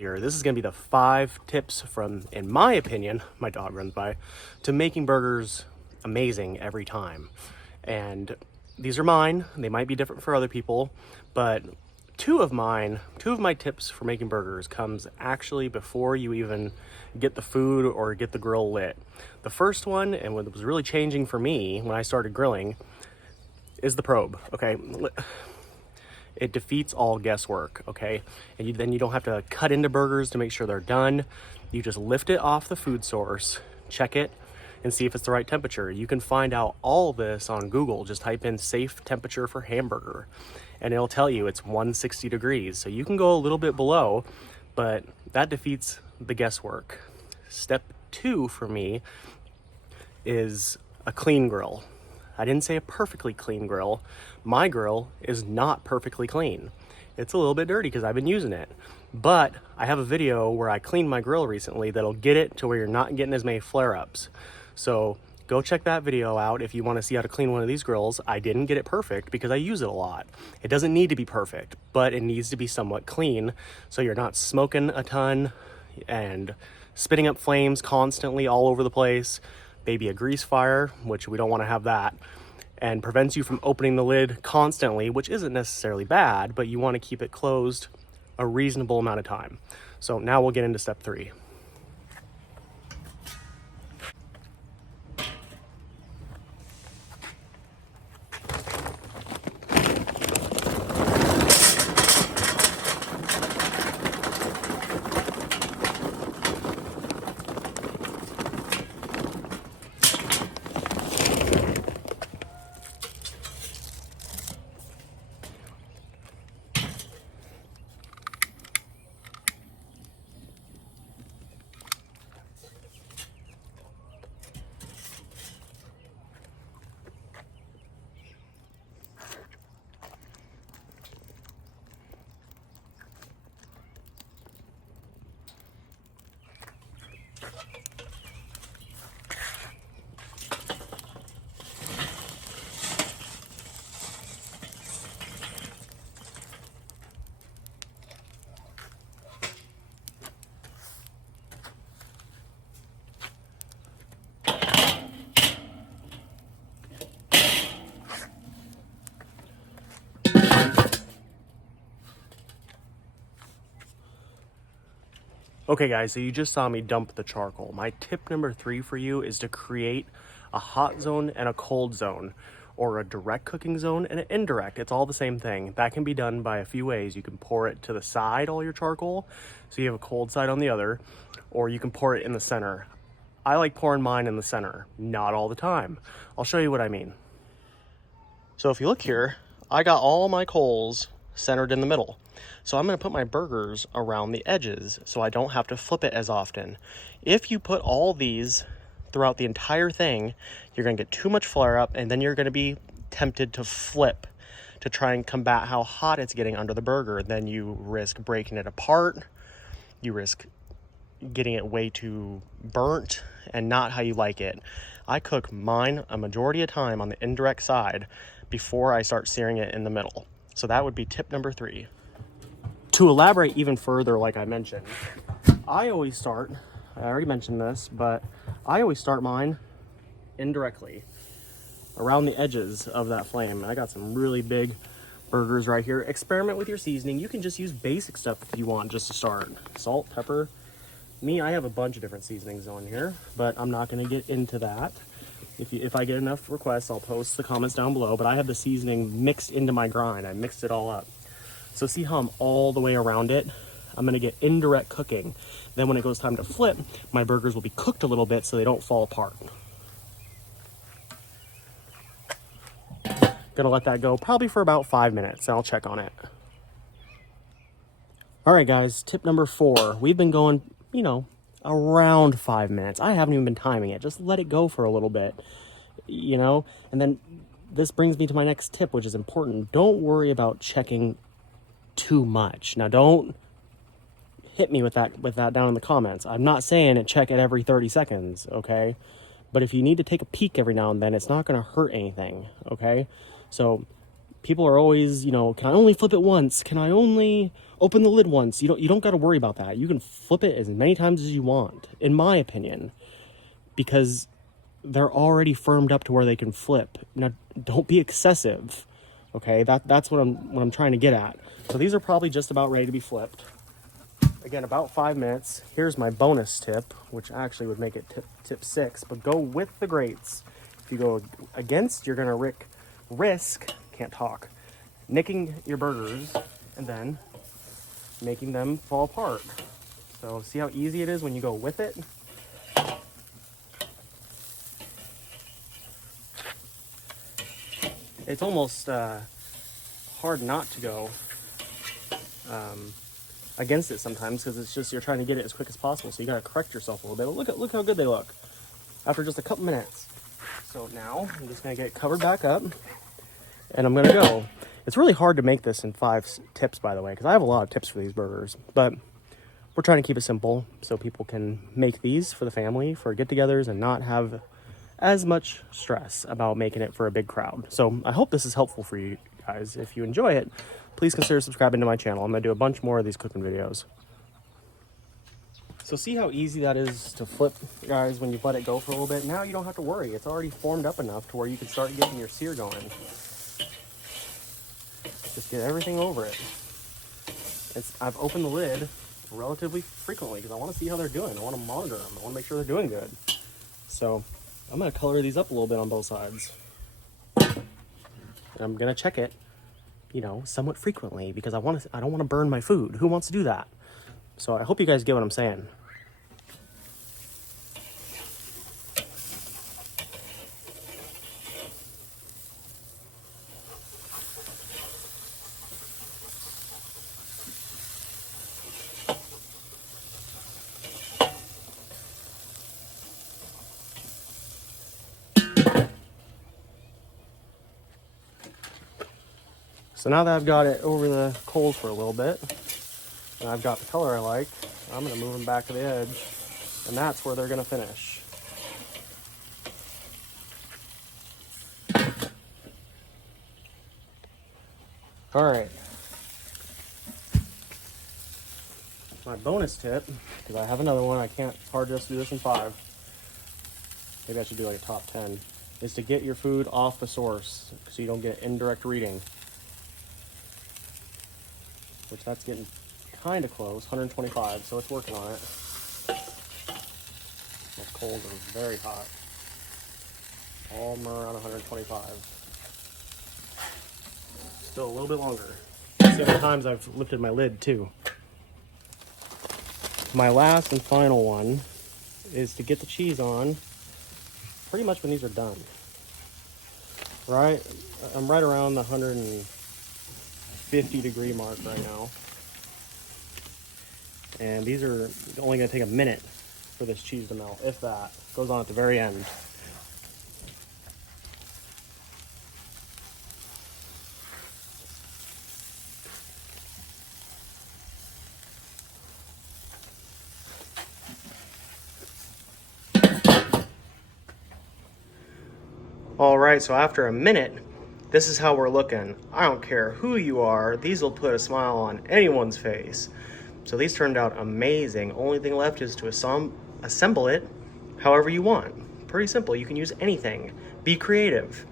This is going to be the 5 tips from, in my opinion, my dog runs by, to making burgers amazing every time. And these are mine. They might be different for other people, but two of my tips for making burgers comes actually before you even get the food or get the grill lit. The first one, and what was really changing for me when I started grilling, is the probe. Okay, it defeats all guesswork. Okay, and then you don't have to cut into burgers to make sure they're done. You just lift it off the food source, check it, and see if it's the right temperature. You can find out all this on Google. Just type in safe temperature for hamburger and it'll tell you it's 160 degrees. So you can go a little bit below, but that defeats the guesswork. Step 2 for me is a clean grill. I didn't say a perfectly clean grill. My grill is not perfectly clean. It's a little bit dirty because I've been using it. But I have a video where I cleaned my grill recently that'll get it to where you're not getting as many flare-ups. So go check that video out if you want to see how to clean one of these grills. I didn't get it perfect because I use it a lot. It doesn't need to be perfect, but it needs to be somewhat clean so you're not smoking a ton and spitting up flames constantly all over the place. Maybe a grease fire, which we don't want to have that, and prevents you from opening the lid constantly, which isn't necessarily bad, but you want to keep it closed a reasonable amount of time. So now we'll get into step 3. Okay guys, so you just saw me dump the charcoal. My tip number 3 for you is to create a hot zone and a cold zone, or a direct cooking zone and an indirect. It's all the same thing. That can be done by a few ways. You can pour it to the side, all your charcoal, so you have a cold side on the other, or you can pour it in the center. I like pouring mine in the center, not all the time. I'll show you what I mean. So if you look here, I got all my coals centered in the middle. So I'm going to put my burgers around the edges so I don't have to flip it as often. If you put all these throughout the entire thing, you're going to get too much flare up, and then you're going to be tempted to flip to try and combat how hot it's getting under the burger. Then you risk breaking it apart. You risk getting it way too burnt and not how you like it. I cook mine a majority of time on the indirect side before I start searing it in the middle. So that would be tip number 3. To elaborate even further, like I mentioned, I already mentioned this, but I always start mine indirectly around the edges of that flame. I got some really big burgers right here. Experiment with your seasoning. You can just use basic stuff if you want just to start. Salt, pepper. Me, I have a bunch of different seasonings on here, but I'm not going to get into that. If I get enough requests, I'll post the comments down below, but I have the seasoning mixed into my grind. I mixed it all up. So see how I'm all the way around it? I'm going to get indirect cooking. Then when it goes time to flip, my burgers will be cooked a little bit so they don't fall apart. Gonna let that go probably for about 5 minutes, and I'll check on it. All right, guys, tip number 4. We've been going, around 5 minutes. I haven't even been timing it. Just let it go for a little bit, and then this brings me to my next tip, which is important. Don't worry about checking too much. Now, don't hit me with that down in the comments. I'm not saying it check it every 30 seconds, okay? But if you need to take a peek every now and then, it's not going to hurt anything, okay? So people are always, you know, can I only flip it once? Can I only open the lid once? You don't got to worry about that. You can flip it as many times as you want, in my opinion, because they're already firmed up to where they can flip. Now, don't be excessive. Okay, that's what I'm trying to get at. So these are probably just about ready to be flipped. Again, about 5 minutes. Here's my bonus tip, which actually would make it tip 6, but go with the grates. If you go against, you're gonna risk, can't talk, nicking your burgers and then making them fall apart. So see how easy it is when you go with it? It's almost hard not to go against it sometimes, because it's just you're trying to get it as quick as possible, so you gotta correct yourself a little bit. But look how good they look after just a couple minutes. So now I'm just gonna get it covered back up, and I'm gonna go. It's really hard to make this in 5 tips, by the way, because I have a lot of tips for these burgers, but we're trying to keep it simple so people can make these for the family, for get-togethers, and not have as much stress about making it for a big crowd. So I hope this is helpful for you guys. If you enjoy it, please consider subscribing to my channel. I'm gonna do a bunch more of these cooking videos. So see how easy that is to flip, guys, when you let it go for a little bit? Now you don't have to worry. It's already formed up enough to where you can start getting your sear going. Just get everything over it. I've opened the lid relatively frequently because I want to see how they're doing. I want to monitor them. I want to make sure they're doing good. So I'm going to color these up a little bit on both sides. And I'm going to check it, you know, somewhat frequently because I don't want to burn my food. Who wants to do that? So I hope you guys get what I'm saying. So now that I've got it over the coals for a little bit, and I've got the color I like, I'm going to move them back to the edge, and that's where they're going to finish. All right. My bonus tip, because I have another one, it's hard just to do this in 5. Maybe I should do like a top 10, is to get your food off the source so you don't get indirect reading. Which that's getting kind of close, 125, so it's working on it. Those coals are very hot. All around 125. Still a little bit longer. See how many times I've lifted my lid too. My last and final one is to get the cheese on pretty much when these are done. Right? I'm right around the 150-degree mark right now. And these are only going to take a minute for this cheese to melt, if that. Goes on at the very end. All right, so after a minute, this is how we're looking. I don't care who you are, these will put a smile on anyone's face. So these turned out amazing. Only thing left is to assemble it however you want. Pretty simple, you can use anything. Be creative.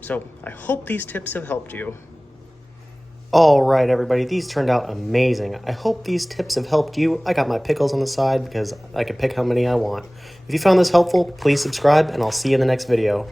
So I hope these tips have helped you. All right, everybody, these turned out amazing. I hope these tips have helped you. I got my pickles on the side because I can pick how many I want. If you found this helpful, please subscribe, and I'll see you in the next video.